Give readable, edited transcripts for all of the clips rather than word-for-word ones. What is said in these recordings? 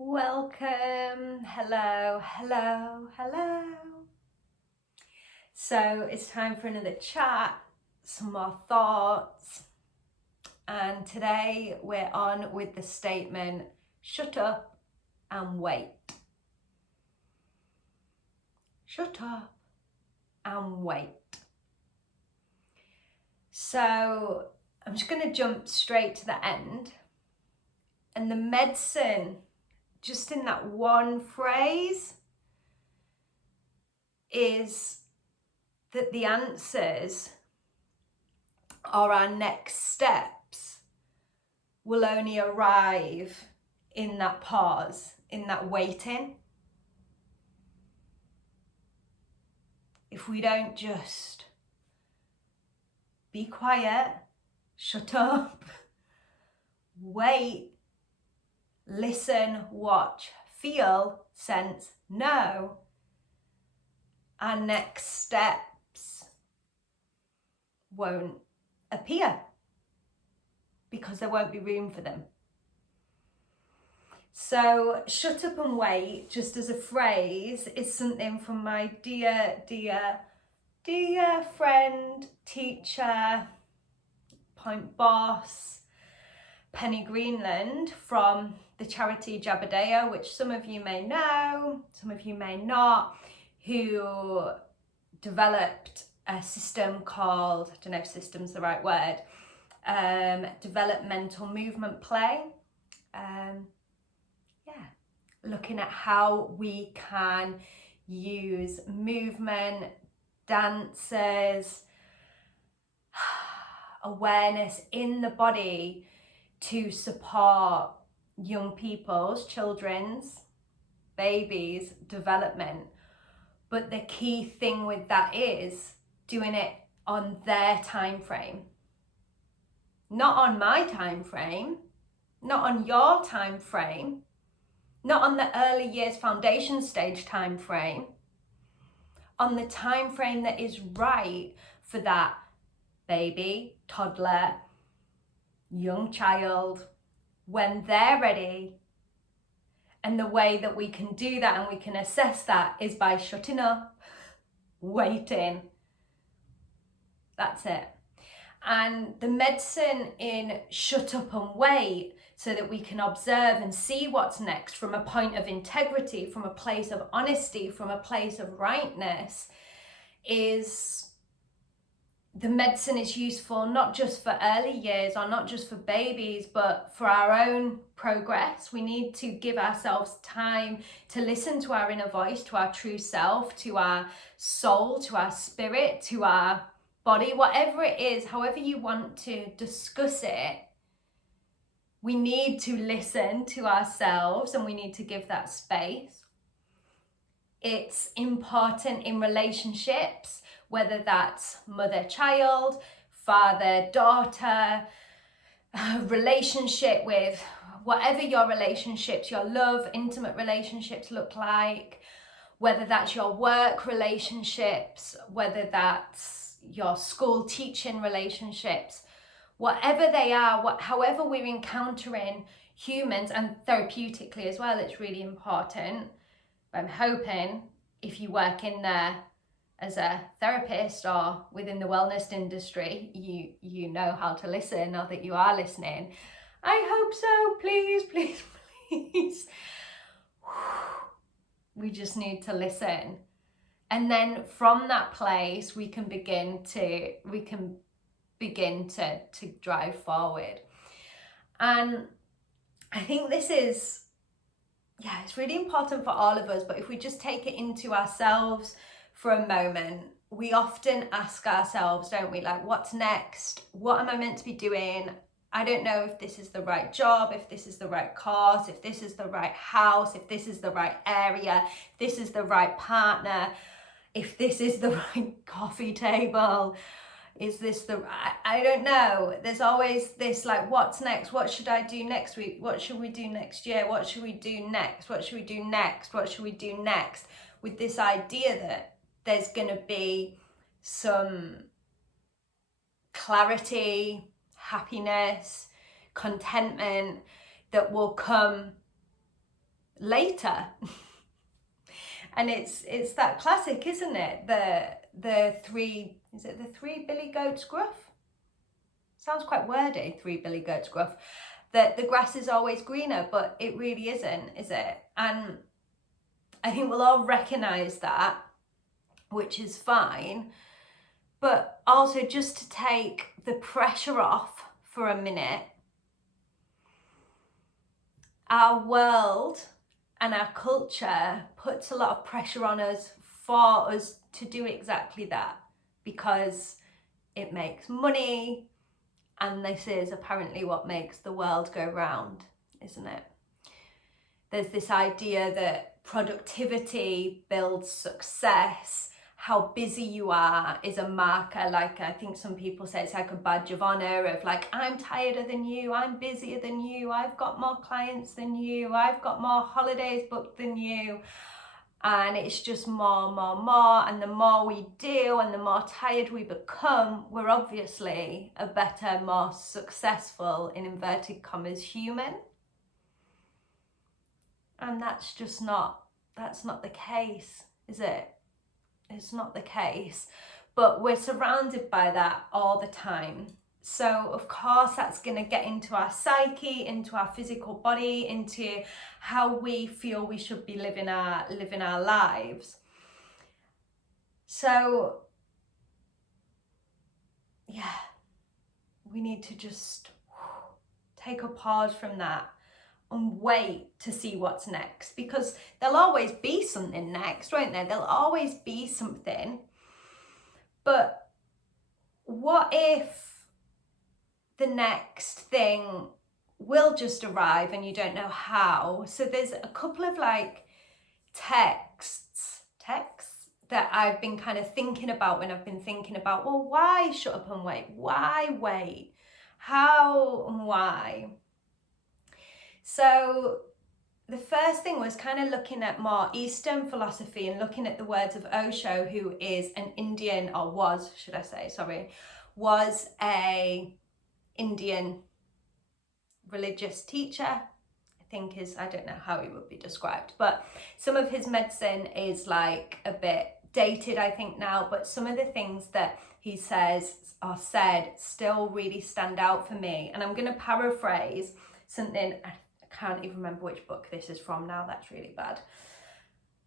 Welcome, hello, hello, hello. So it's time for another chat, some more thoughts. And today we're on with the statement, shut up and wait. Shut up and wait. So I'm just going to jump straight to the end. And the medicine, just in that one phrase, is that the answers or our next steps will only arrive in that pause, in that waiting. If we don't just be quiet, shut up, wait, listen, watch, feel, sense, know, our next steps won't appear because there won't be room for them. So shut up and wait, just as a phrase, is something from my dear friend, teacher, point boss, Penny Greenland, from the charity Jabadeo, which some of you may know, some of you may not, who developed a system called, I don't know if system's the right word, developmental movement play. Looking at how we can use movement, dances, awareness in the body to support young people's, children's, babies' development. But the key thing with that is doing it on their time frame. Not on my time frame, not on your time frame, not on the early years foundation stage time frame, on the time frame that is right for that baby, toddler, young child, when they're ready. And the way that we can do that and we can assess that is by shutting up, waiting. That's it. And the medicine in shut up and wait, so that we can observe and see what's next from a point of integrity, from a place of honesty, from a place of rightness, is the medicine is useful not just for early years or not just for babies, but for our own progress. We need to give ourselves time to listen to our inner voice, to our true self, to our soul, to our spirit, to our body, whatever it is, however you want to discuss it. We need to listen to ourselves and we need to give that space. It's important in relationships, whether that's mother-child, father-daughter, relationship with whatever your relationships, your love, intimate relationships look like, whether that's your work relationships, whether that's your school teaching relationships, whatever they are, however we're encountering humans, and therapeutically as well, it's really important. I'm hoping if you work in there as a therapist or within the wellness industry, you know how to listen, or that you are listening. I hope so. Please, please, please. We just need to listen. And then from that place, we can begin to drive forward. And I think this is, it's really important for all of us, but if we just take it into ourselves for a moment, we often ask ourselves, don't we, like, what's next? What am I meant to be doing? I don't know if this is the right job, if this is the right course, if this is the right house, if this is the right area, if this is the right partner, if this is the right coffee table. Is this I don't know. There's always this, like, what's next? What should I do next week? What should we do next year? What should we do next? What should we do next? What should we do next? With this idea that there's going to be some clarity, happiness, contentment that will come later. And it's that classic, isn't it? The three billy goats gruff? Sounds quite wordy, 3 billy goats gruff. That the grass is always greener, but it really isn't, is it? And I think we'll all recognise that, which is fine. But also, just to take the pressure off for a minute, our world and our culture puts a lot of pressure on us for us to do exactly that, because it makes money, and this is apparently what makes the world go round, isn't it? There's this idea that productivity builds success. How busy you are is a marker. Like, I think some people say it's like a badge of honor of like, I'm tireder than you, I'm busier than you, I've got more clients than you, I've got more holidays booked than you. And it's just more. And the more we do and the more tired we become, we're obviously a better, more successful, in inverted commas, human. And that's not the case, is it? It's not the case. But we're surrounded by that all the time. So of course that's going to get into our psyche, into our physical body, into how we feel we should be living our lives. So yeah, we need to just take a pause from that and wait to see what's next, because there'll always be something next, won't there? There'll always be something. But what if the next thing will just arrive and you don't know how? So there's a couple of like texts that I've been kind of thinking about when I've been thinking about, well, why shut up and wait? Why wait? How and why? So the first thing was kind of looking at more Eastern philosophy and looking at the words of Osho, who is an Indian, or was a Indian religious teacher. I think I don't know how he would be described, but some of his medicine is like a bit dated, I think, now, but some of the things that he says or said still really stand out for me. And I'm going to paraphrase something. I can't even remember which book this is from now. That's really bad.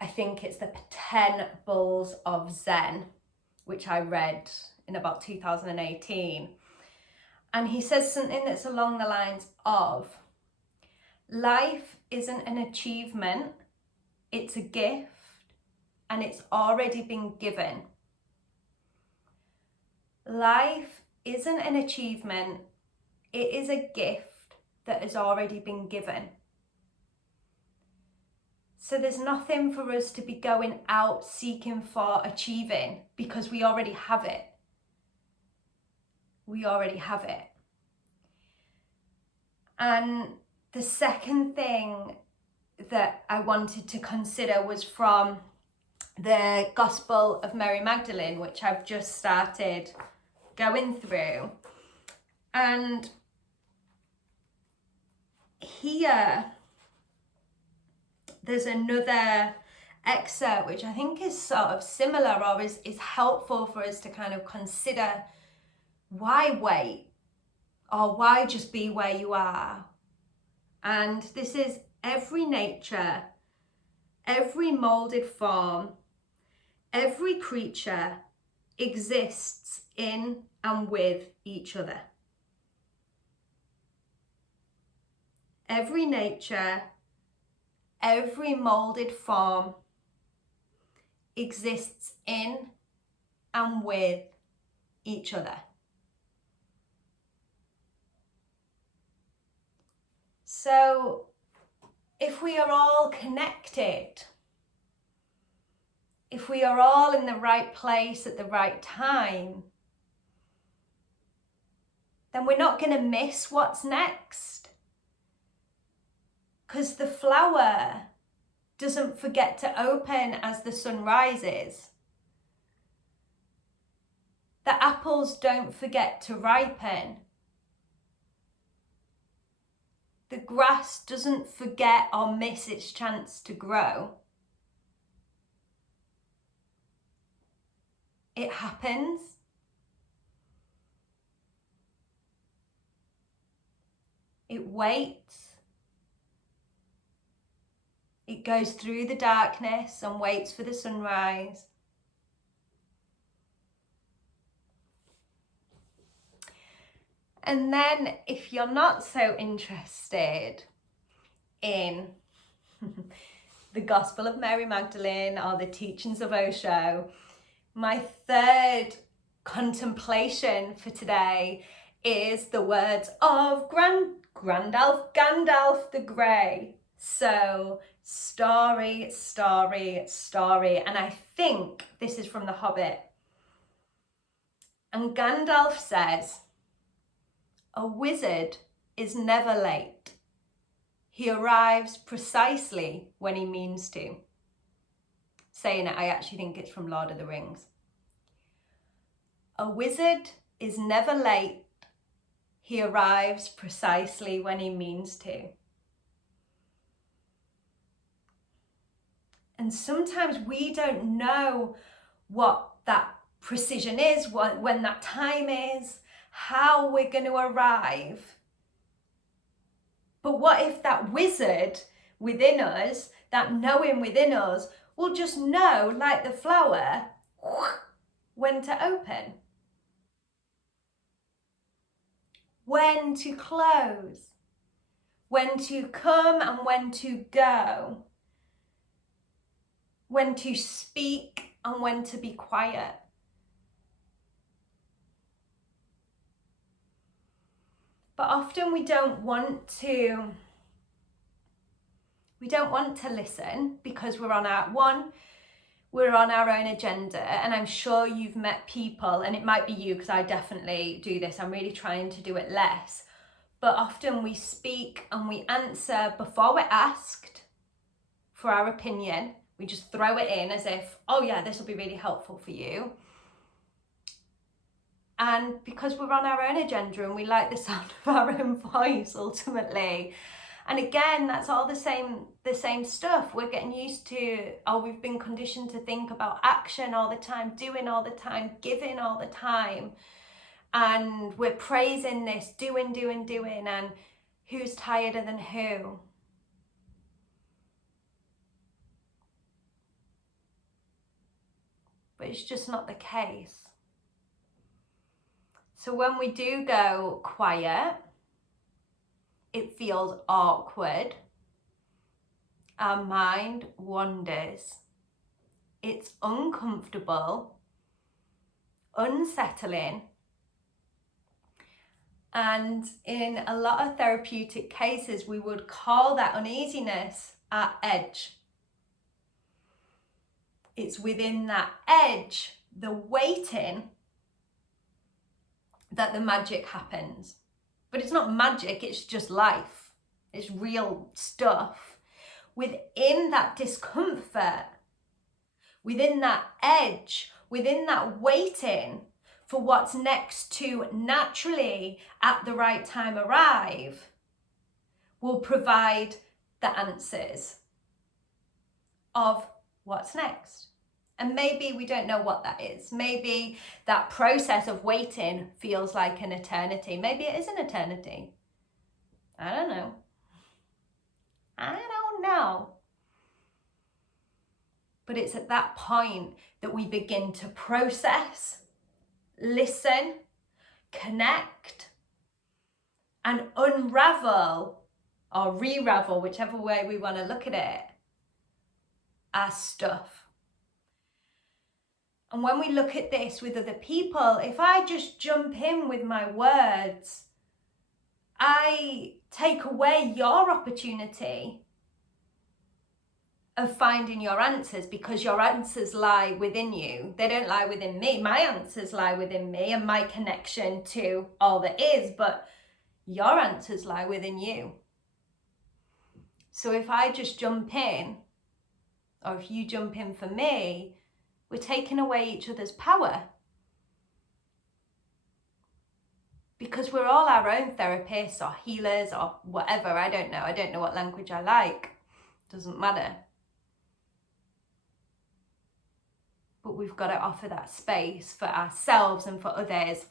I think it's the 10 Bulls of Zen, which I read in about 2018. And he says something that's along the lines of, life isn't an achievement, it's a gift, and it's already been given. Life isn't an achievement, it is a gift that has already been given. So there's nothing for us to be going out seeking for achieving, because we already have it. We already have it. And the second thing that I wanted to consider was from the Gospel of Mary Magdalene, which I've just started going through. And here, there's another excerpt which I think is sort of similar, or is helpful for us to kind of consider, why wait? Or why just be where you are? And this is, every nature, every moulded form, every creature exists in and with each other. Every nature, every moulded form exists in and with each other. So if we are all connected, if we are all in the right place at the right time, then we're not going to miss what's next. Because the flower doesn't forget to open as the sun rises. The apples don't forget to ripen. The grass doesn't forget or miss its chance to grow. It happens. It waits. It goes through the darkness and waits for the sunrise. And then if you're not so interested in the Gospel of Mary Magdalene or the teachings of Osho, my third contemplation for today is the words of Gandalf the Grey. So, story, story, story. And I think this is from The Hobbit. And Gandalf says, "A wizard is never late. He arrives precisely when he means to." Saying it, I actually think it's from Lord of the Rings. A wizard is never late. He arrives precisely when he means to. And sometimes we don't know what that precision is, when that time is, how we're going to arrive. But what if that wizard within us, that knowing within us, will just know, like the flower, when to open, when to close, when to come and when to go, when to speak and when to be quiet. But often we don't want to listen because we're on our own agenda. And I'm sure you've met people, and it might be you because I definitely do this. I'm really trying to do it less. But often we speak and we answer before we're asked for our opinion. We just throw it in as if, oh yeah, this will be really helpful for you. And because we're on our own agenda and we like the sound of our own voice ultimately. And again, that's all the same stuff. We're getting used to, we've been conditioned to think about action all the time, doing all the time, giving all the time. And we're praising this, doing, and who's tireder than who? But it's just not the case. So when we do go quiet, it feels awkward. Our mind wanders. It's uncomfortable, unsettling. And in a lot of therapeutic cases, we would call that uneasiness our edge. It's within that edge, the waiting, that the magic happens. But it's not magic, it's just life. It's real stuff. Within that discomfort, within that edge, within that waiting for what's next to naturally at the right time arrive, will provide the answers of what's next. And maybe we don't know what that is. Maybe that process of waiting feels like an eternity. Maybe it is an eternity. I don't know. But it's at that point that we begin to process, listen, connect, and unravel or re-ravel, whichever way we want to look at it, our stuff. And when we look at this with other people, if I just jump in with my words, I take away your opportunity of finding your answers, because your answers lie within you. They don't lie within me. My answers lie within me and my connection to all that is, but your answers lie within you. So if I just jump in, or if you jump in for me, we're taking away each other's power. because we're all our own therapists or healers or whatever. I don't know what language I like, doesn't matter. But we've got to offer that space for ourselves and for others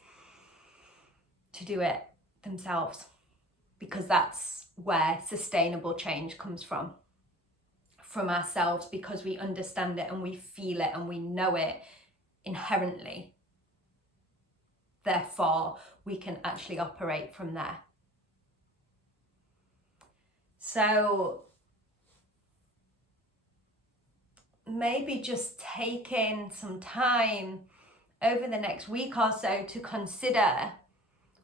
to do it themselves, because that's where sustainable change comes from ourselves, because we understand it and we feel it and we know it inherently. Therefore, we can actually operate from there. So maybe just taking some time over the next week or so to consider,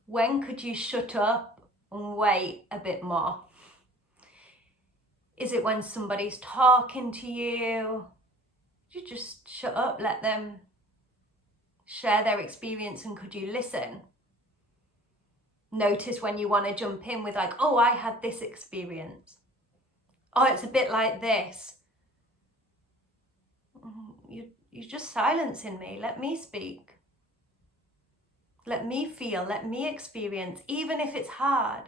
when could you shut up and wait a bit more? Is it when somebody's talking to you? You just shut up, let them share their experience, and could you listen? Notice when you want to jump in with like, oh, I had this experience. Oh, it's a bit like this. You're just silencing me. Let me speak. Let me feel, let me experience, even if it's hard.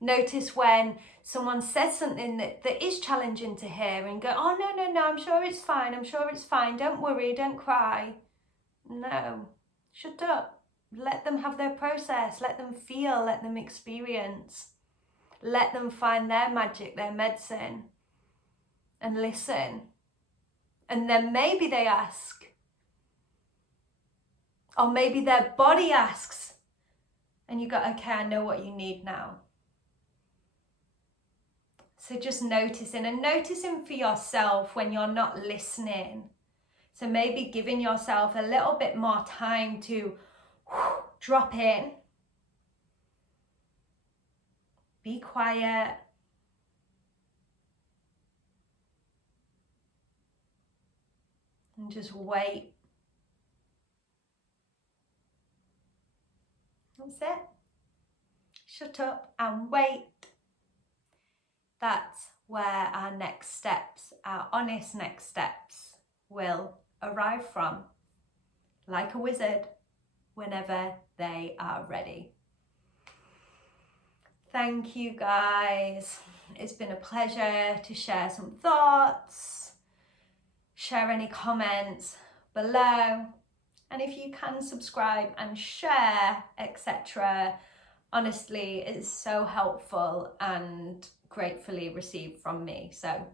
Notice when someone says something that is challenging to hear, and go, oh, no, I'm sure it's fine, don't worry, don't cry. No, shut up. Let them have their process, let them feel, let them experience. Let them find their magic, their medicine, and listen. And then maybe they ask, or maybe their body asks, and you go, okay, I know what you need now. So just noticing for yourself when you're not listening. So maybe giving yourself a little bit more time to drop in, be quiet, and just wait. That's it. Shut up and wait. That's where our next steps, our honest next steps, will arrive from, like a wizard, whenever they are ready. Thank you guys. It's been a pleasure to share some thoughts, share any comments below, and if you can subscribe and share, etc. Honestly, it's so helpful and gratefully received from me. So